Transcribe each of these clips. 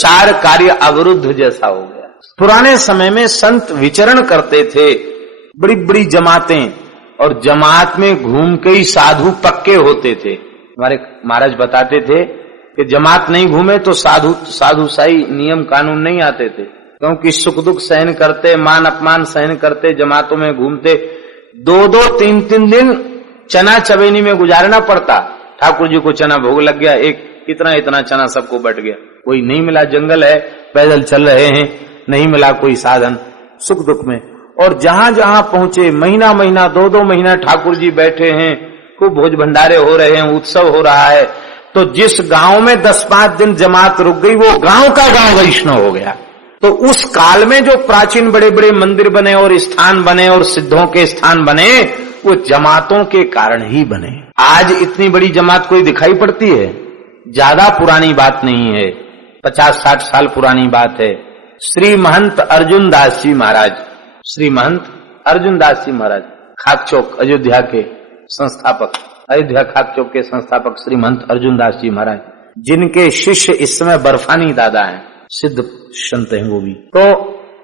प्रचार कार्य अवरुद्ध जैसा हो गया। पुराने समय में संत विचरण करते थे, बड़ी बड़ी जमातें, और जमात में घूम के ही साधु पक्के होते थे। हमारे महाराज बताते थे कि जमात नहीं घूमे तो साधु साई नियम कानून नहीं आते थे, क्योंकि सुख दुख सहन करते, मान अपमान सहन करते, जमातों में घूमते, 2-2 3-3 दिन चना चबेनी में गुजारना पड़ता। ठाकुर जी को चना भोग लग गया, एक इतना चना सबको बट गया, कोई नहीं मिला, जंगल है, पैदल चल रहे हैं, नहीं मिला कोई साधन, सुख दुख में। और जहां जहां पहुंचे, महीना महीना 2-2 महीना ठाकुर जी बैठे हैं, खूब भोज भंडारे हो रहे हैं, उत्सव हो रहा है। तो जिस गांव में 10-5 दिन जमात रुक गई, वो गांव का गांव वैष्णव हो गया। तो उस काल में जो प्राचीन बड़े बड़े मंदिर बने और स्थान बने और सिद्धों के स्थान बने, वो जमातों के कारण ही बने। आज इतनी बड़ी जमात कोई दिखाई पड़ती है? ज्यादा पुरानी बात नहीं है, 50-60 साल पुरानी बात है। श्री महंत अर्जुन दास जी महाराज, श्री महंत अर्जुन दास जी महाराज, खाकचौक अयोध्या के संस्थापक, अयोध्या खाकचौक के संस्थापक श्री महंत अर्जुन दास जी महाराज, जिनके शिष्य इस समय बर्फानी दादा हैं, सिद्ध संत हैं वो भी। तो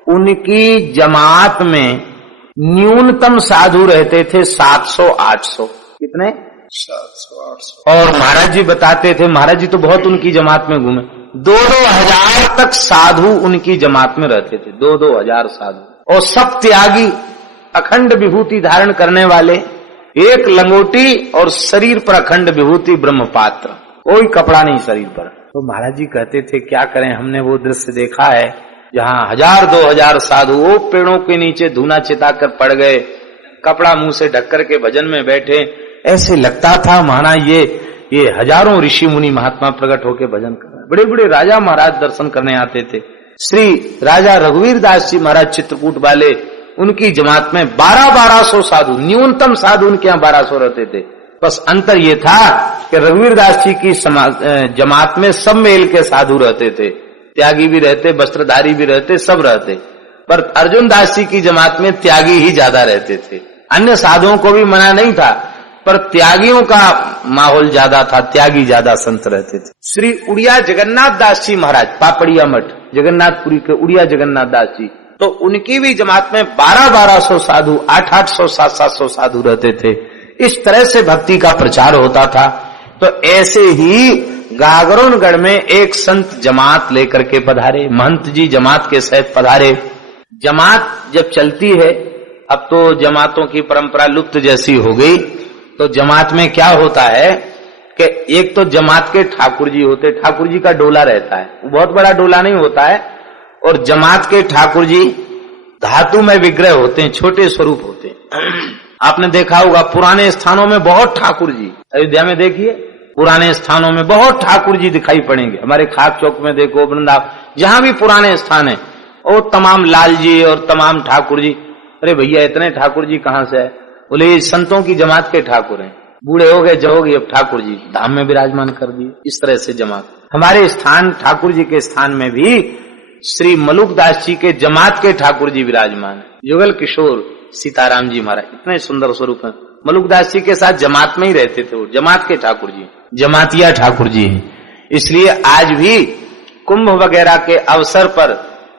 उनकी जमात में न्यूनतम साधु रहते थे 700-800। कितने? 700-800। और महाराज जी बताते थे, महाराज जी तो बहुत उनकी जमात में घूमे, 2-2 हजार तक साधु उनकी जमात में रहते थे, 2-2 हजार साधु, और सब त्यागी, अखंड विभूति धारण करने वाले, एक लंगोटी और शरीर पर अखंड विभूति ब्रह्मपात्र, कोई कपड़ा नहीं शरीर पर। तो महाराज जी कहते थे क्या करें, हमने वो दृश्य देखा है जहाँ 1000-2 हजार साधु वो पेड़ों के नीचे धूना चिताकर पड़ गए, कपड़ा मुंह से ढककर के भजन में बैठे, ऐसे लगता था माना ये हजारों ऋषि मुनि महात्मा प्रकट होकर भजन कर रहे। बड़े बड़े राजा महाराज दर्शन करने आते थे। श्री राजा रघुवीर दास जी महाराज चित्रकूट वाले, उनकी जमात में 1200 साधु, न्यूनतम साधु उनके यहाँ 1200 रहते थे। बस अंतर ये था कि रघुवीर दास जी की जमात में सब मेल के साधु रहते थे, त्यागी भी रहते, वस्त्रधारी भी रहते, सब रहते, पर अर्जुन दास जी की जमात में त्यागी ही ज्यादा रहते थे। अन्य साधुओं को भी मना नहीं था, पर त्यागियों का माहौल ज्यादा था, त्यागी ज्यादा संत रहते थे। श्री उड़िया जगन्नाथ दास जी महाराज, पापड़िया मठ, जगन्नाथपुरी के उड़िया जगन्नाथ दास जी, तो उनकी भी जमात में 1200 साधु, 800 700 साधु रहते थे। इस तरह से भक्ति का प्रचार होता था। तो ऐसे ही गागरोनगढ़ में एक संत जमात लेकर के पधारे, महंत जी जमात के सहित पधारे। जमात जब चलती है, अब तो जमातों की परंपरा लुप्त जैसी हो गई, तो जमात में क्या होता है कि एक तो जमात के ठाकुर जी होते, ठाकुर जी का डोला रहता है, बहुत बड़ा डोला नहीं होता है, और जमात के ठाकुर जी धातु में विग्रह होते हैं, छोटे स्वरूप होते हैं। आपने देखा होगा पुराने स्थानों में बहुत ठाकुर जी, अयोध्या में देखिए पुराने स्थानों में बहुत ठाकुर जी दिखाई पड़ेंगे, हमारे खाक चौक में देखो, वृंदावन, जहां भी पुराने स्थान है, और तमाम लाल जी और तमाम ठाकुर जी। अरे भैया इतने ठाकुर जी कहाँ से है? बोले ये संतों की जमात के ठाकुर हैं, बूढ़े हो गए जहोगे, अब ठाकुर जी धाम में विराजमान कर दिए। इस तरह से जमात, हमारे स्थान ठाकुर जी के स्थान में भी श्री मलुकदास जी के जमात के ठाकुर जी विराजमान है। युगल किशोर सीताराम जी महाराज, इतने सुंदर स्वरूप है। मलुकदास जी के साथ जमात में ही रहते थे, वो जमात के ठाकुर जी, जमातिया ठाकुर जी हैं। इसलिए आज भी कुंभ वगैरह के अवसर पर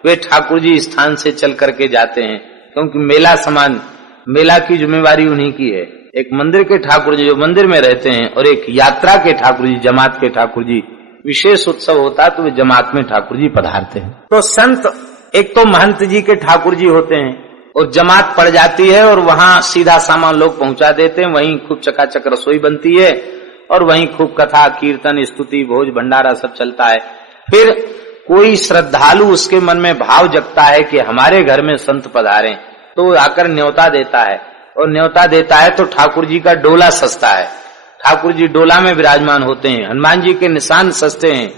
वे ठाकुर जी स्थान से चल करके जाते हैं, क्योंकि मेला समान, मेला की जिम्मेवारी उन्हीं की है। एक मंदिर के ठाकुर जी जो मंदिर में रहते हैं, और एक यात्रा के ठाकुर जी, जमात के ठाकुर जी, विशेष उत्सव होता है तो वे जमात में ठाकुर जी पधारते हैं। तो संत एक तो महंत जी के ठाकुर जी होते हैं, और जमात पड़ जाती है और वहां सीधा सामान लोग पहुंचा देते हैं, वहीं खूब चकाचक रसोई बनती है, और वहीं खूब कथा कीर्तन स्तुति भोज भंडारा सब चलता है। फिर कोई श्रद्धालु उसके मन में भाव जगता है कि हमारे घर में संत पधारे, तो आकर न्योता देता है, और न्योता देता है तो ठाकुर जी का डोला सस्ता है, ठाकुर जी डोला में विराजमान होते हैं, हनुमान जी के निशान सस्ते हैं,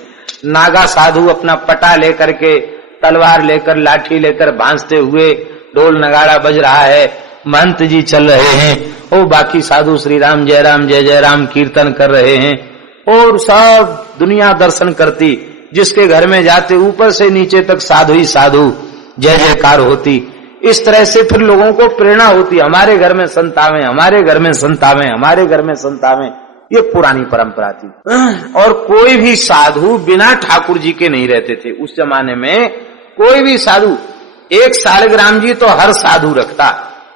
नागा साधु अपना पटा लेकर के, तलवार लेकर, लाठी लेकर भांजते हुए, ढोल नगाड़ा बज रहा है, महंत जी चल रहे हैं, और बाकी साधु श्री राम जय जय राम कीर्तन कर रहे हैं, और सब दुनिया दर्शन करती, जिसके घर में जाते ऊपर से नीचे तक साधु ही साधु, जय जयकार होती। इस तरह से फिर लोगों को प्रेरणा होती, हमारे घर में संत आवे, हमारे घर में संत आवे, हमारे घर में संत आवे। ये पुरानी परंपरा थी। और कोई भी साधु बिना ठाकुर जी के नहीं रहते थे उस जमाने में। कोई भी साधु, एक सालिग्राम जी तो हर साधु रखता,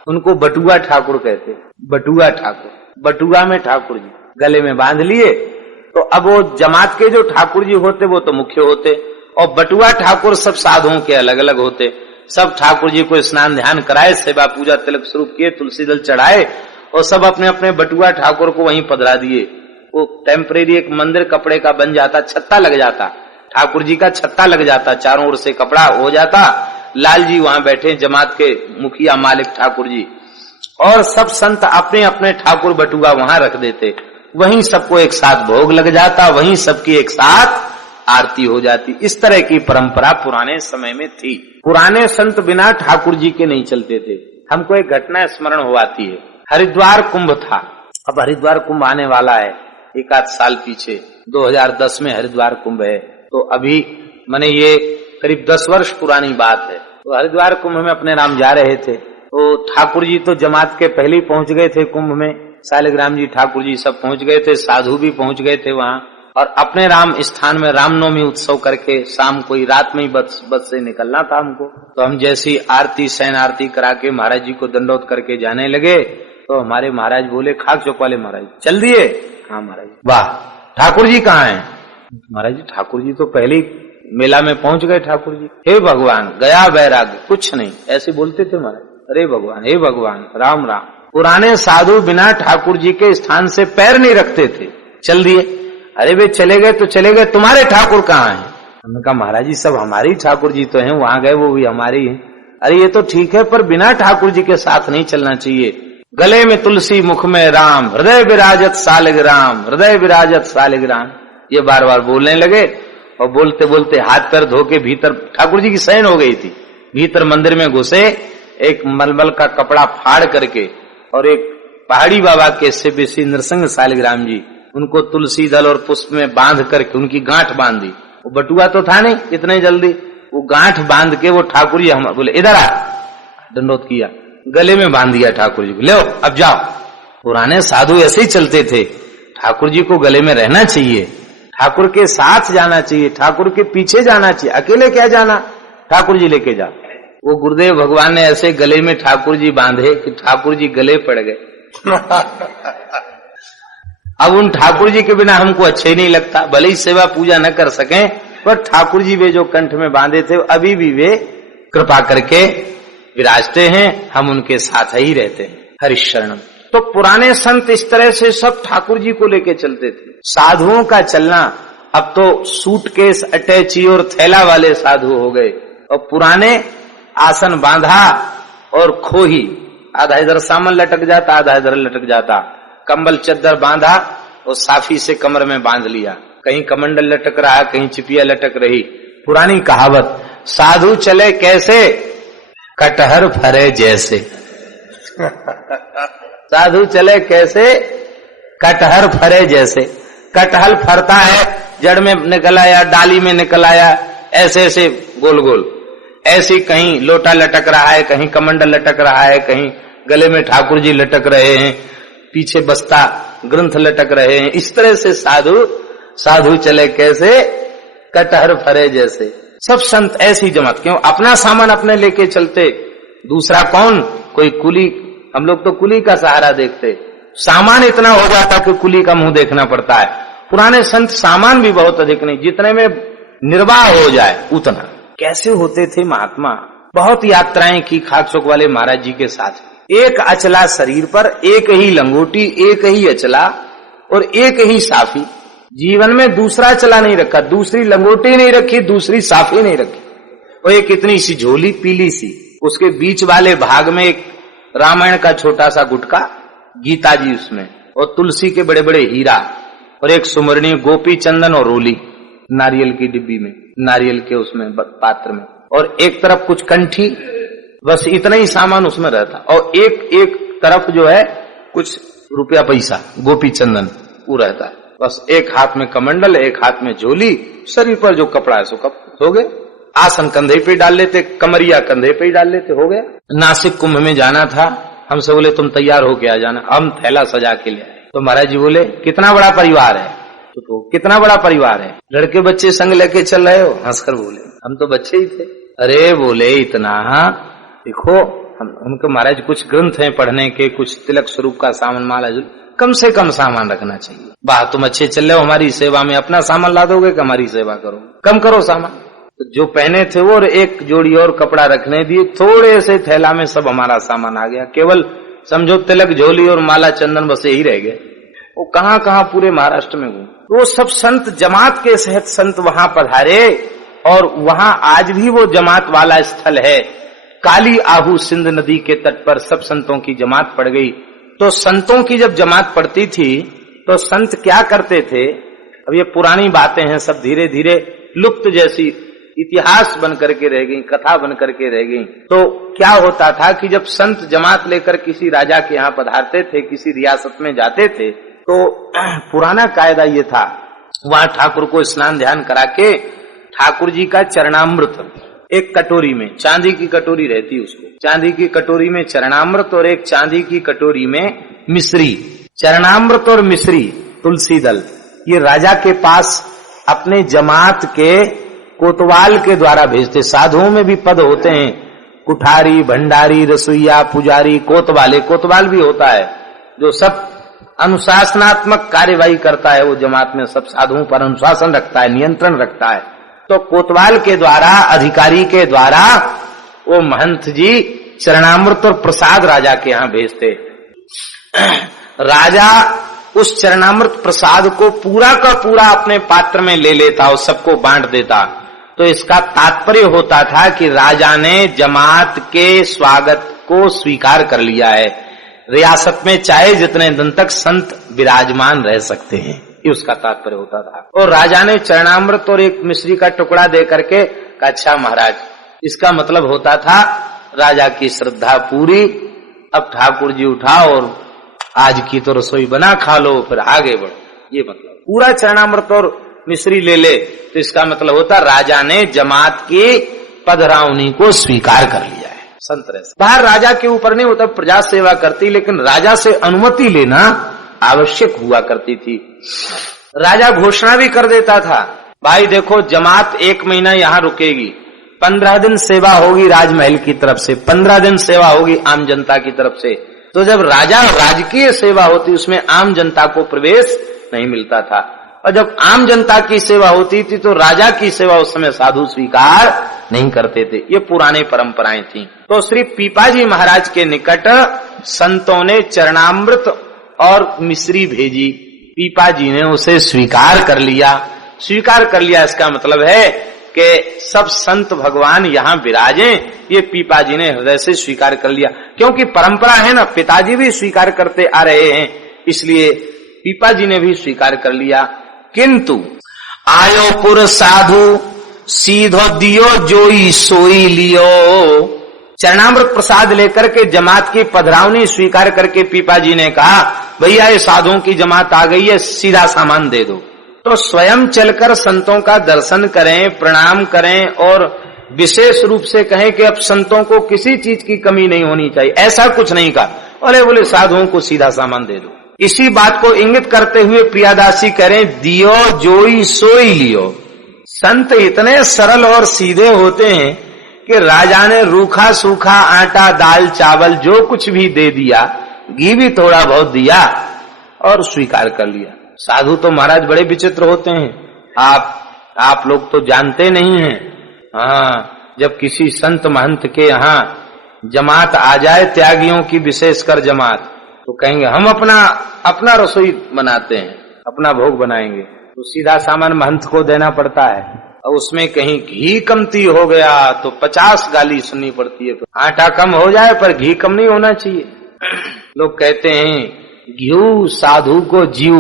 उनको बटुआ ठाकुर कहते। बटुआ ठाकुर, बटुआ में ठाकुर जी गले में बांध लिए। तो अब वो जमात के जो ठाकुर जी होते वो तो मुख्य होते, और बटुआ ठाकुर सब साधुओं के अलग अलग होते। सब ठाकुर जी को स्नान ध्यान कराए, सेवा पूजा तिलक स्वरूप किए, तुलसी दल चढ़ाए, और सब अपने अपने बटुआ ठाकुर को वहीं पधरा दिए। वो टेम्परेरी एक मंदिर कपड़े का बन जाता, छत्ता लग जाता, ठाकुर जी का छत्ता लग जाता, चारों ओर से कपड़ा हो जाता। लाल जी वहां बैठे, जमात के मुखिया मालिक ठाकुर जी, और सब संत अपने अपने ठाकुर बटुआ वहां रख देते। वहीं सबको एक साथ भोग लग जाता, वहीं सबकी एक साथ आरती हो जाती। इस तरह की परंपरा पुराने समय में थी। पुराने संत बिना ठाकुर जी के नहीं चलते थे। हमको एक घटना स्मरण हो आती है। हरिद्वार कुंभ था, अब हरिद्वार कुंभ आने वाला है एक आध साल पीछे, 2010 में हरिद्वार कुंभ है। तो अभी माने ये करीब 10 वर्ष पुरानी बात है। तो हरिद्वार कुंभ में अपने राम जा रहे थे, तो ठाकुर जी तो जमात के पहले ही पहुंच गए थे कुंभ में। सालिग्राम जी ठाकुर जी सब पहुंच गए थे, साधु भी पहुंच गए थे वहां। और अपने राम स्थान में रामनवमी उत्सव करके शाम को ही, रात में ही बस से निकलना था हमको। तो हम जैसी आरती शयन आरती करा के महाराज जी को दंडोत करके जाने लगे, तो हमारे महाराज बोले, खाक चौक वाले महाराज चल दिए। हाँ महाराज। वाह, ठाकुर जी कहाँ हैं? महाराज जी ठाकुर जी तो पहले ही मेला में पहुंच गए। ठाकुर जी, हे भगवान गया वैराग्य, कुछ नहीं, ऐसे बोलते थे महाराज। अरे भगवान, हे भगवान, राम राम। पुराने साधु बिना ठाकुर जी के स्थान से पैर नहीं रखते थे, चल दिए। अरे वे चले गए तो चले गए, तुम्हारे ठाकुर कहाँ हैं? हमने कहा महाराज जी सब हमारी ठाकुर जी तो हैं, वहां गए वो भी हमारी हैं। अरे ये तो ठीक है, पर बिना ठाकुर जी के साथ नहीं चलना चाहिए। गले में तुलसी मुख में राम, हृदय विराजत सालिग्राम, हृदय विराजत सालिग्राम, ये बार बार बोलने लगे। और बोलते बोलते हाथ पैर धो के भीतर, ठाकुर जी की शयन हो गई थी, भीतर मंदिर में घुसे, एक मलमल का कपड़ा फाड़ करके, और एक पहाड़ी बाबा के सेवेसी नरसिंह सालिग्राम जी, उनको तुलसी दल और पुष्प में बांध करके उनकी गांठ बांध दी। वो बटुआ तो था नहीं इतने जल्दी, वो गांठ बांध के वो ठाकुर जी हम बोले इधर आ, दंडोत किया, गले में बांध दिया ठाकुर जी को, ले अब जाओ। पुराने साधु ऐसे ही चलते थे, ठाकुर जी को गले में रहना चाहिए, ठाकुर के साथ जाना चाहिए, ठाकुर के पीछे जाना चाहिए, अकेले क्या जाना, ठाकुर जी लेके जाओ। वो गुरुदेव भगवान ने ऐसे गले में ठाकुर जी बांधे कि ठाकुर जी गले पड़ गए। अब उन ठाकुर जी के बिना हमको अच्छा ही नहीं लगता, भले ही सेवा पूजा न कर सकें, पर ठाकुर जी वे जो कंठ में बांधे थे अभी भी वे कृपा करके विराजते हैं, हम उनके साथ ही रहते हैं। हरिशरणम। तो पुराने संत इस तरह से सब ठाकुर जी को लेके चलते थे। साधुओं का चलना अब तो सूटकेस अटैची और थैला वाले साधु हो गए, और पुराने आसन बांधा और खोही, आधा इधर सामान लटक जाता, आधा इधर लटक जाता, कंबल चद्दर बांधा और साफी से कमर में बांध लिया, कहीं कमंडल लटक रहा, कहीं चिपिया लटक रही। पुरानी कहावत, साधु चले कैसे, कटहर फरे जैसे। साधु चले कैसे, कटहर फरे जैसे। कटहल फरता है, जड़ में निकल आया, डाली में निकल आया, ऐसे ऐसे गोल गोल, ऐसी कहीं लोटा लटक रहा है, कहीं कमंडल लटक रहा है, कहीं गले में ठाकुर जी लटक रहे हैं, पीछे बस्ता ग्रंथ लटक रहे हैं। इस तरह से साधु चले कैसे, कटहर फरे जैसे। सब संत ऐसी जमात, क्यों अपना सामान अपने लेके चलते, दूसरा कौन, कोई कुली, हम लोग तो कुली का सहारा देखते, सामान इतना हो जाता कि कुली का मुंह देखना पड़ता है। पुराने संत सामान भी बहुत अधिक नहीं, जितने में निर्वाह हो जाए उतना। कैसे होते थे महात्मा, बहुत यात्राएं की खाक चौक वाले महाराज जी के साथ। एक अचला शरीर पर, एक ही लंगोटी, एक ही अचला और एक ही साफी। जीवन में दूसरा अचला नहीं रखा, दूसरी लंगोटी नहीं रखी, दूसरी साफी नहीं रखी, और एक इतनी सी झोली पीली सी, उसके बीच वाले भाग में एक रामायण का छोटा सा गुटका, गीता जी उसमें, और तुलसी के बड़े बड़े हीरा, और एक सुमरणी, गोपी चंदन और रोली नारियल की डिब्बी में, नारियल के उसमें पात्र में, और एक तरफ कुछ कंठी, बस इतना ही सामान उसमें रहता। और एक तरफ जो है कुछ रुपया पैसा, गोपी चंदन वो रहता है। बस एक हाथ में कमंडल, एक हाथ में झोली, शरीर पर जो कपड़ा है सो हो गए। आसन कंधे पे डाल लेते, कमरिया कंधे पे ही डाल लेते, हो गया। नासिक कुंभ में जाना था, हमसे बोले तुम तैयार होके आ जाना, हम थैला सजा के ले आए। तो महाराज जी बोले कितना बड़ा परिवार है? तो कितना बड़ा परिवार है? लड़के बच्चे संग लेके चल रहे हो? हंसकर बोले हम तो बच्चे ही थे। अरे बोले इतना? देखो उनको महाराज कुछ ग्रंथ हैं पढ़ने के, कुछ तिलक स्वरूप का सामान, माला, कम से कम सामान रखना चाहिए। वाह तुम अच्छे चल रहे हो हमारी सेवा में, अपना सामान ला दोगे कि हमारी सेवा करो? कम करो सामान। तो जो पहने थे वो और एक जोड़ी और कपड़ा रखने दिए, थोड़े से थैला में सब हमारा सामान आ गया। केवल समझो तिलक, झोली और माला, चंदन बस यही रह गए। वो कहाँ कहाँ पूरे महाराष्ट्र में घूमे। वो सब संत जमात के सहित संत वहां पधारे और वहां आज भी वो जमात वाला स्थल है। काली आहू सिंध नदी के तट पर सब संतों की जमात पड़ गई। तो संतों की जब जमात पड़ती थी तो संत क्या करते थे? अब ये पुरानी बातें हैं, सब धीरे धीरे लुप्त जैसी इतिहास बन करके रह गई, कथा बन करके रह गई। तो क्या होता था कि जब संत जमात लेकर किसी राजा के यहाँ पधारते थे, किसी रियासत में जाते थे, तो पुराना कायदा ये था, वहां ठाकुर को स्नान ध्यान करा के ठाकुर जी का चरणामृत एक कटोरी में, चांदी की कटोरी रहती उसको, चांदी की कटोरी में चरणामृत और एक चांदी की कटोरी में मिश्री, चरणामृत और मिश्री, तुलसी दल, ये राजा के पास अपने जमात के कोतवाल के द्वारा भेजते। साधुओं में भी पद होते हैं, कुठारी, भंडारी, रसोईया, पुजारी, कोतवाल। कोतवाल भी होता है जो सब अनुशासनात्मक कार्यवाही करता है, वो जमात में सब साधुओं पर अनुशासन रखता है, नियंत्रण रखता है। तो कोतवाल के द्वारा, अधिकारी के द्वारा वो महंत जी चरणामृत और प्रसाद राजा के यहाँ भेजते। राजा उस चरणामृत प्रसाद को पूरा का पूरा अपने पात्र में ले लेता और सबको बांट देता। तो इसका तात्पर्य होता था कि राजा ने जमात के स्वागत को स्वीकार कर लिया है, रियासत में चाहे जितने दिन तक संत विराजमान रह सकते हैं, ये उसका तात्पर्य होता था। और राजा ने चरणामृत और एक मिश्री का टुकड़ा दे करके कहा अच्छा महाराज, इसका मतलब होता था राजा की श्रद्धा पूरी, अब ठाकुर जी उठाओ और आज की तो रसोई बना खा लो, फिर आगे बढ़ो। ये मतलब पूरा चरणामृत और मिश्री ले ले तो इसका मतलब होता राजा ने जमात की पधरावनी को स्वीकार कर लिया है। संत रह बाहर राजा के ऊपर नहीं होता, प्रजा सेवा करती, लेकिन राजा से अनुमति लेना आवश्यक हुआ करती थी। राजा घोषणा भी कर देता था, भाई देखो जमात 1 महीना यहाँ रुकेगी, 15 दिन सेवा होगी राजमहल की तरफ से, 15 दिन सेवा होगी आम जनता की तरफ से। तो जब राजा राजकीय सेवा होती उसमें आम जनता को प्रवेश नहीं मिलता था, और जब आम जनता की सेवा होती थी तो राजा की सेवा उस समय साधु स्वीकार नहीं करते थे। ये पुराने परंपराएं थी। तो श्री पीपाजी महाराज के निकट संतों ने चरणामृत और मिश्री भेजी, पीपाजी ने उसे स्वीकार कर लिया। स्वीकार कर लिया इसका मतलब है कि सब संत भगवान यहाँ विराजे, ये पीपाजी ने हृदय से स्वीकार कर लिया। क्योंकि परंपरा है ना, पिताजी भी स्वीकार करते आ रहे हैं, इसलिए पीपाजी ने भी स्वीकार कर लिया। किंतु आयो पुर साधु सीधो दियो जोई सोई लियो। चरणामृत प्रसाद लेकर के जमात की पधरावनी स्वीकार करके पीपाजी ने कहा भैया ये साधुओं की जमात आ गई है, सीधा सामान दे दो। तो स्वयं चलकर संतों का दर्शन करें, प्रणाम करें और विशेष रूप से कहें कि अब संतों को किसी चीज की कमी नहीं होनी चाहिए, ऐसा कुछ नहीं कहा। बोले साधुओं को सीधा सामान दे दो। इसी बात को इंगित करते हुए प्रियादासी करें दियो जोई सोई लियो। संत इतने सरल और सीधे होते हैं कि राजा ने रूखा सूखा आटा, दाल, चावल जो कुछ भी दे दिया, घी भी थोड़ा बहुत दिया और स्वीकार कर लिया। साधु तो महाराज बड़े विचित्र होते हैं, आप लोग तो जानते नहीं हैं। हाँ, जब किसी संत महंत के यहाँ जमात आ जाए, त्यागियों की विशेषकर जमात, तो कहेंगे हम अपना रसोई बनाते हैं, अपना भोग बनाएंगे। तो सीधा सामान महंत को देना पड़ता है, और उसमें कहीं घी कमती हो गया तो 50 गाली सुननी पड़ती है। आटा कम हो जाए पर घी कम नहीं होना चाहिए। लोग कहते हैं घी साधु को जीव,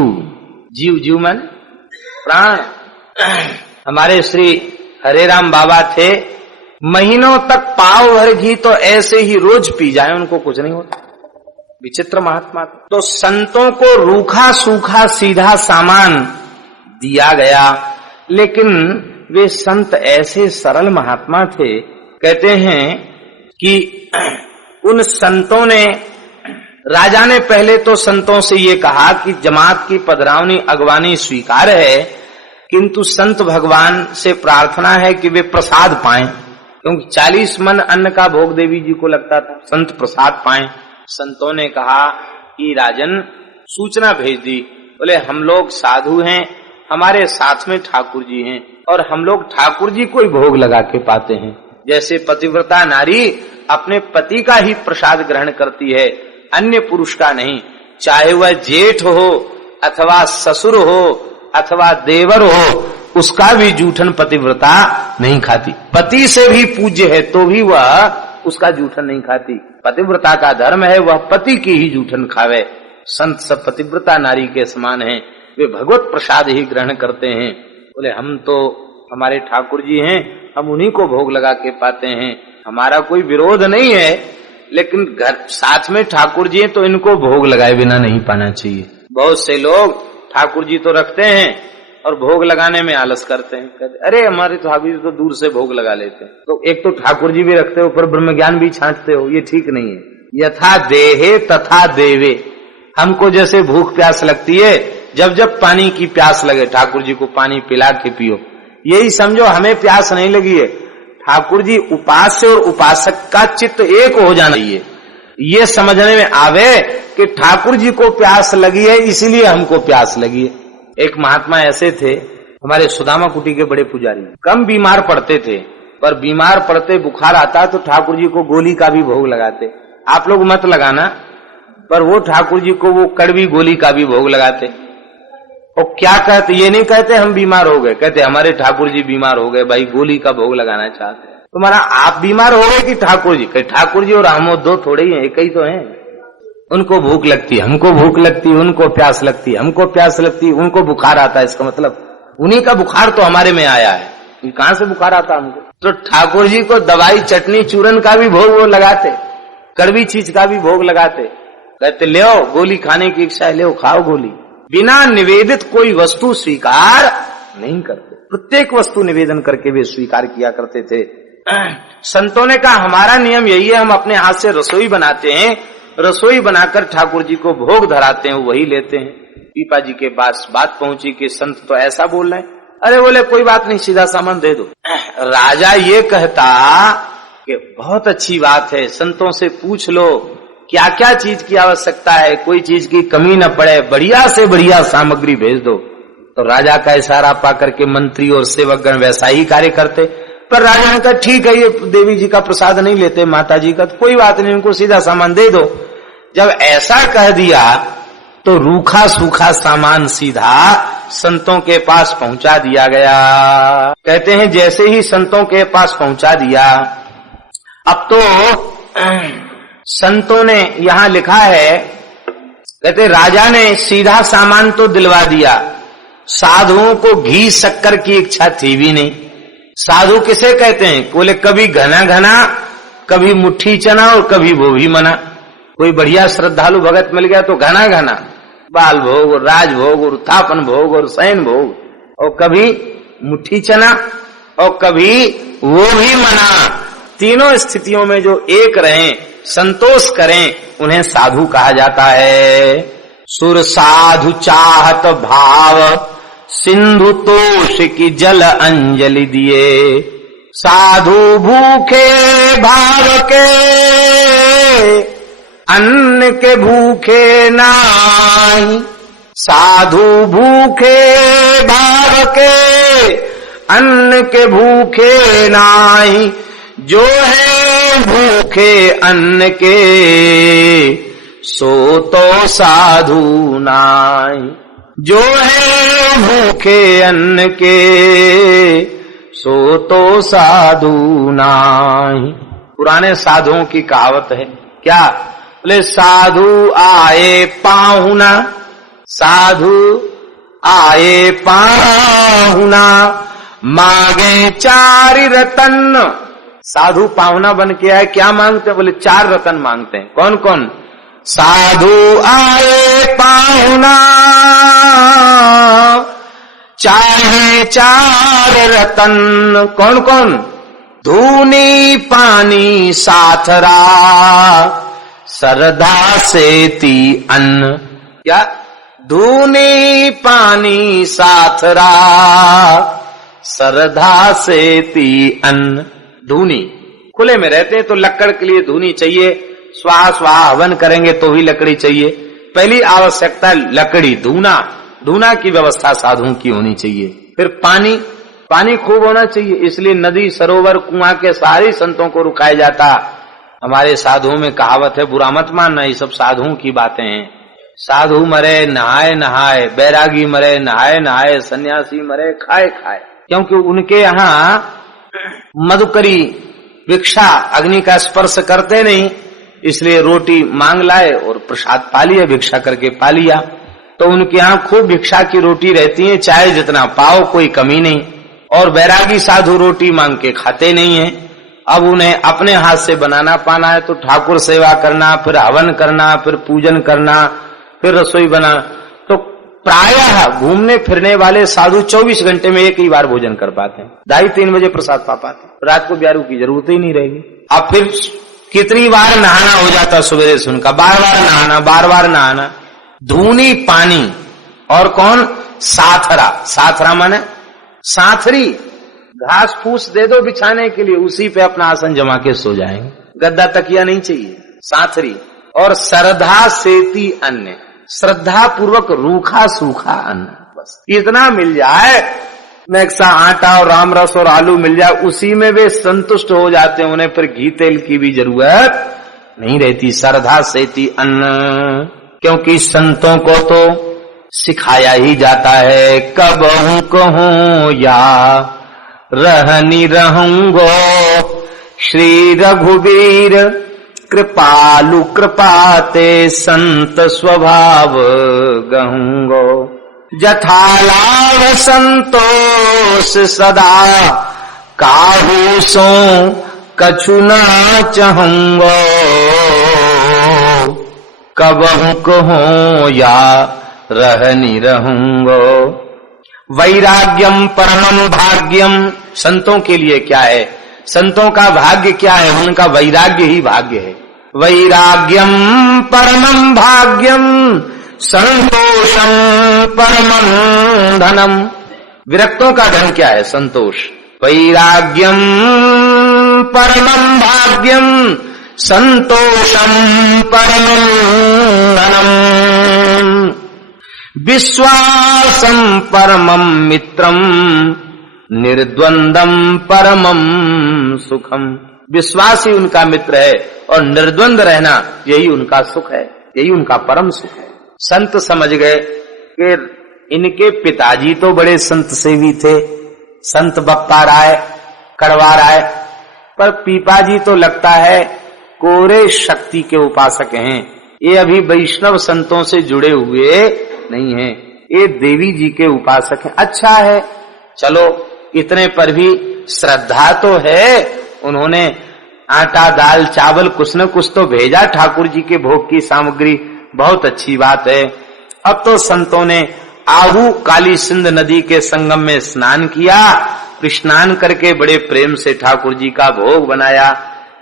जीव जीव मन प्राण। हमारे श्री हरे राम बाबा थे, महीनों तक पाव भर घी तो ऐसे ही रोज पी जाए उनको कुछ नहीं होता। विचित्र महात्मा। तो संतों को रूखा सूखा सीधा सामान दिया गया, लेकिन वे संत ऐसे सरल महात्मा थे, कहते हैं कि उन संतों ने राजा ने पहले तो संतों से ये कहा कि जमात की पधरावनी अगवानी स्वीकार है, किंतु संत भगवान से प्रार्थना है कि वे प्रसाद पाएं, क्योंकि 40 मन अन्न का भोग देवी जी को लगता था, संत प्रसाद पाएं। संतों ने कहा कि राजन सूचना भेज दी, बोले हम लोग साधु हैं, हमारे साथ में ठाकुर जी हैं और हम लोग ठाकुर जी को ही भोग लगा के पाते हैं। जैसे पतिव्रता नारी अपने पति का ही प्रसाद ग्रहण करती है, अन्य पुरुष का नहीं, चाहे वह जेठ हो अथवा ससुर हो अथवा देवर हो, उसका भी जूठन पतिव्रता नहीं खाती। पति से भी पूज्य है तो भी वह उसका जूठन नहीं खाती। पतिव्रता का धर्म है वह पति की ही जूठन खावे। संत सब पतिव्रता नारी के समान हैं, वे भगवत प्रसाद ही ग्रहण करते हैं। बोले हम तो हमारे ठाकुर जी हैं, हम उन्हीं को भोग लगा के पाते हैं, हमारा कोई विरोध नहीं है, लेकिन घर साथ में ठाकुर जी हैं तो इनको भोग लगाए बिना नहीं पाना चाहिए। बहुत से लोग ठाकुर जी तो रखते हैं और भोग लगाने में आलस करते हैं, कहते अरे हमारे ठाकुर जी तो दूर से भोग लगा लेते हैं। तो एक तो ठाकुर जी भी रखते हो, ऊपर ब्रह्म ज्ञान भी छांटते हो, ये ठीक नहीं है। यथा देहे तथा देवे, हमको जैसे भूख प्यास लगती है, जब जब पानी की प्यास लगे ठाकुर जी को पानी पिला के पियो, यही समझो हमें प्यास नहीं लगी है। ठाकुर जी उपास्य और उपासक का चित्त एक हो जाना चाहिए, ये समझने में आवे कि ठाकुर जी को प्यास लगी है इसलिए हमको प्यास लगी है। एक महात्मा ऐसे थे, हमारे सुदामा कुटी के बड़े पुजारी, कम बीमार पड़ते थे, पर बीमार पड़ते बुखार आता तो ठाकुर जी को गोली का भी भोग लगाते। आप लोग मत लगाना, पर वो ठाकुर जी को वो कड़वी गोली का भी भोग लगाते। और क्या कहते, ये नहीं कहते हम बीमार हो गए, कहते हमारे ठाकुर जी बीमार हो गए भाई, गोली का भोग लगाना चाहते हैं। तुम्हारा आप बीमार हो गए कि ठाकुर जी? कहते ठाकुर जी और हम दो थोड़े ही हैं, एक ही तो हैं। उनको भूख लगती, हमको भूख लगती, उनको प्यास लगती, हमको प्यास लगती, उनको बुखार आता है, इसका मतलब उन्हीं का बुखार तो हमारे में आया है, कहां से बुखार आता हमको? तो ठाकुर जी को दवाई चटनी चूरन का भी भोग वो लगाते, कड़वी चीज का भी भोग लगाते। कहते ले गोली खाने की इच्छा है, ले खाओ गोली। बिना निवेदित कोई वस्तु स्वीकार नहीं करते, प्रत्येक वस्तु निवेदन करके वे स्वीकार किया करते थे। संतों ने कहा हमारा नियम यही है, हम अपने हाथ से रसोई बनाते हैं, रसोई बनाकर ठाकुर जी को भोग धराते हैं, वही लेते हैं। पीपा जी के पास बात पहुंची कि संत तो ऐसा बोल रहे हैं। अरे बोले कोई बात नहीं, सीधा सामान दे दो। राजा ये कहता कि बहुत अच्छी बात है, संतों से पूछ लो क्या क्या चीज की आवश्यकता है, कोई चीज की कमी न पड़े, बढ़िया से बढ़िया सामग्री भेज दो। तो राजा का इशारा पा करके मंत्री और सेवकगण वैसा ही कार्य करते। पर राजा ने कहा ठीक है, ये देवी जी का प्रसाद नहीं लेते, माता जी का, तो कोई बात नहीं, उनको सीधा सामान दे दो। जब ऐसा कह दिया तो रूखा सूखा सामान सीधा संतों के पास पहुंचा दिया गया। कहते हैं जैसे ही संतों के पास पहुंचा दिया, अब तो संतों ने यहां लिखा है, कहते राजा ने सीधा सामान तो दिलवा दिया, साधुओं को घी शक्कर की इच्छा थी भी नहीं। साधु किसे कहते हैं? बोले कभी घना घना, कभी मुट्ठी चना और कभी वो भी मना। कोई बढ़िया श्रद्धालु भगत मिल गया तो घना घना बाल भोग और राज भोग और उत्थापन भोग और शयन भोग, और कभी मुट्ठी चना और कभी वो भी मना। तीनों स्थितियों में जो एक रहें, संतोष करें, उन्हें साधु कहा जाता है। सुर साधु चाहत भाव, सिंधु तोष की जल अंजलि दिए। साधु भूखे भाव के, अन्न के भूखे नाही। साधु भूखे भाव के, अन्न के भूखे नाही। जो है भूखे अन्न के, सो तो साधु नाही। जो है भूखे अन्न के, सो तो साधु नाही। पुराने साधुओं की कहावत है, क्या? बोले साधु आए पाहुना, साधु आए पाहुना, मांगे 4 रतन। साधु पाहुना बन के आए, क्या मांगते हैं? बोले 4 रतन मांगते हैं। कौन कौन? साधु आए पाहुना, चाहे 4 रतन। कौन कौन? धूनी पानी साथरा, श्रद्धा सेती अन्न, क्या धूनी पानी साथरा, श्रद्धा सेती अन्न। धूनी खुले में रहते हैं तो लकड़ के लिए धूनी चाहिए, स्वाहा स्वाहा हवन करेंगे तो भी लकड़ी चाहिए। पहली आवश्यकता लकड़ी, धूना, धूना की व्यवस्था साधुओं की होनी चाहिए। फिर पानी, पानी खूब होना चाहिए, इसलिए नदी सरोवर कुआं के सारे संतों को रुकाया जाता। हमारे साधुओं में कहावत है, बुरा मत मानना, ये सब साधुओं की बातें हैं। साधु मरे नहाए नहाए, बैरागी मरे नहाए नहाए, सन्यासी मरे खाए खाए, क्योंकि उनके यहाँ मधुकरी भिक्षा अग्नि का स्पर्श करते नहीं, इसलिए रोटी मांग लाए और प्रसाद पा लिया, भिक्षा करके पा लिया। तो उनके यहाँ खूब भिक्षा की रोटी रहती है, चाहे जितना पाओ कोई कमी नहीं। और बैरागी साधु रोटी मांग के खाते नहीं है। अब उन्हें अपने हाथ से बनाना पाना है तो ठाकुर सेवा करना, फिर हवन करना, फिर पूजन करना, फिर रसोई बना। तो प्रायः घूमने फिरने वाले साधु 24 घंटे में एक ही बार भोजन कर पाते हैं, 2:30-3 बजे प्रसाद पा पाते हैं, रात को ब्यारू की जरूरत ही नहीं रहेगी। अब फिर कितनी बार नहाना हो जाता सवेरे से उनका, बार बार नहाना, बार बार नहाना। धूनी पानी और कौन, साथरा, साथरा माने साथरी, घास फूस दे दो बिछाने के लिए, उसी पे अपना आसन जमा के सो जाएंगे, गद्दा तकिया नहीं चाहिए, साथरी। और श्रद्धा सेती अन्न, श्रद्धा पूर्वक रूखा सूखा अन्न, बस इतना मिल जाए, नेक्सा आटा और राम रस और आलू मिल जाए, उसी में वे संतुष्ट हो जाते हैं, उन्हें फिर घी तेल की भी जरूरत नहीं रहती। श्रद्धा सेती अन्न, क्योंकि संतों को तो सिखाया ही जाता है, कब हूं कहूं या रहनी रहूंगो, श्री रघुवीर कृपालु कृपाते संत स्वभाव गहूंगो, जथालाभ संतोष सदा काहू सो कछु न चाहूंगो, कबहू कहो या रहनी रहूंगो। वैराग्यम परमम भाग्यम, संतों के लिए क्या है, संतों का भाग्य क्या है, उनका वैराग्य ही भाग्य है। वैराग्यम परमम भाग्यम संतोषम परमं धनम, विरक्तों का धन क्या है, संतोष। वैराग्यम परमं भाग्यम संतोषम परमं धनम, विश्वासम परमं मित्रम निर्द्वंदम परमं सुखम, विश्वास ही उनका मित्र है और निर्द्वंद रहना यही उनका सुख है, यही उनका परम सुख है। संत समझ गए कि इनके पिताजी तो बड़े संत सेवी थे, संत बप्पा राय, कड़वा राय, पर पीपाजी तो लगता है कोरे शक्ति के उपासक हैं, ये अभी वैष्णव संतों से जुड़े हुए नहीं हैं, ये देवी जी के उपासक हैं। अच्छा है, चलो इतने पर भी श्रद्धा तो है, उन्होंने आटा दाल चावल कुछ न कुछ तो भेजा ठाकुर जी के भोग की सामग्री, बहुत अच्छी बात है। अब तो संतों ने आहू काली सिंध नदी के संगम में स्नान किया, स्नान करके बड़े प्रेम से ठाकुर जी का भोग बनाया।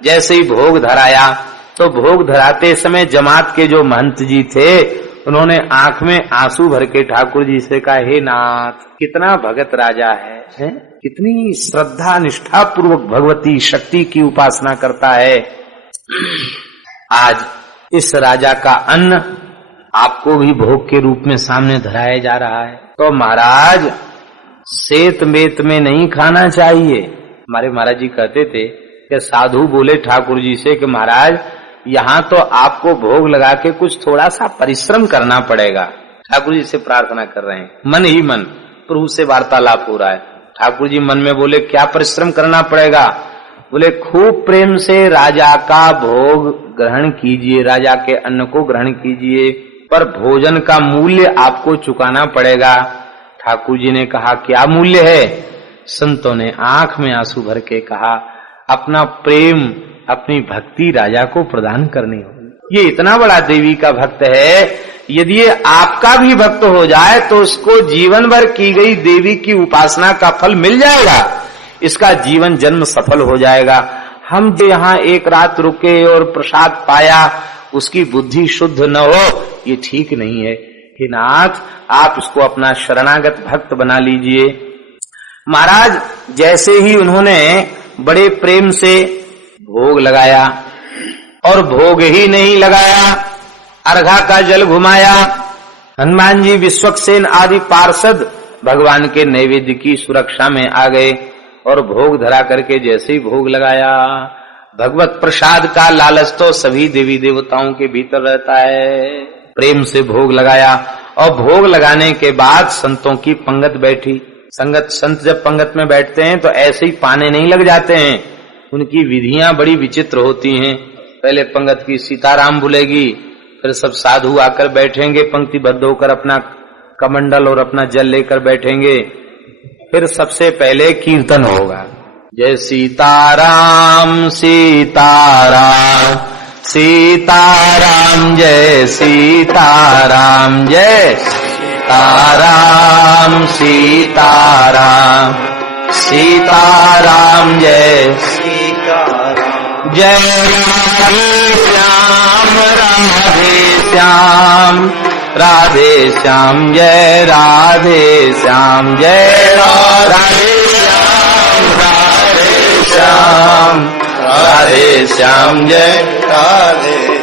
जैसे ही भोग धराया तो भोग धराते समय जमात के जो महंत जी थे उन्होंने आंख में आंसू भर के ठाकुर जी से कहा, हे नाथ कितना भगत राजा है? कितनी श्रद्धा निष्ठा पूर्वक भगवती शक्ति की उपासना करता है। आज इस राजा का अन्न आपको भी भोग के रूप में सामने धराया जा रहा है, तो महाराज सेत मेत में नहीं खाना चाहिए। हमारे महाराज जी कहते थे कि साधु बोले ठाकुर जी से कि महाराज यहाँ तो आपको भोग लगा के कुछ थोड़ा सा परिश्रम करना पड़ेगा। ठाकुर जी से प्रार्थना कर रहे हैं, मन ही मन प्रभु से वार्तालाप हो रहा है। ठाकुर जी मन में बोले क्या परिश्रम करना पड़ेगा? बोले खूब प्रेम से राजा का भोग ग्रहण कीजिए, राजा के अन्न को ग्रहण कीजिए, पर भोजन का मूल्य आपको चुकाना पड़ेगा। ठाकुर जी ने कहा क्या मूल्य है? संतों ने आंख में आंसू भर के कहा अपना प्रेम, अपनी भक्ति राजा को प्रदान करनी होगी। ये इतना बड़ा देवी का भक्त है, यदि ये आपका भी भक्त हो जाए तो उसको जीवन भर की गई देवी की उपासना का फल मिल जाएगा, इसका जीवन जन्म सफल हो जाएगा। हम जो यहाँ एक रात रुके और प्रसाद पाया उसकी बुद्धि शुद्ध न हो, ये ठीक नहीं है। हे नाथ, आप इसको अपना शरणागत भक्त बना लीजिए। महाराज जैसे ही उन्होंने बड़े प्रेम से भोग लगाया, और भोग ही नहीं लगाया, अर्घा का जल घुमाया, हनुमान जी, विश्वक्सेन आदि पार्षद भगवान के नैवेद्य की सुरक्षा में आ गए, और भोग धरा करके जैसे ही भोग लगाया, भगवत प्रसाद का लालच तो सभी देवी देवताओं के भीतर रहता है। प्रेम से भोग लगाया, और भोग लगाने के बाद संतों की पंगत बैठी। संत जब पंगत में बैठते हैं तो ऐसे ही पाने नहीं लग जाते हैं, उनकी विधियां बड़ी विचित्र होती हैं। पहले पंगत की सीताराम बुलेगी, फिर सब साधु आकर बैठेंगे पंक्तिबद्ध होकर, अपना कमंडल और अपना जल लेकर बैठेंगे। फिर सबसे पहले कीर्तन होगा, जय सीताराम सीताराम सीताराम, जय सीताराम जय सीताराम सीताराम सीताराम, जय सीताराम, जय राधे श्याम जय राधे श्याम, जय राधे श्याम राधे श्याम जय राधे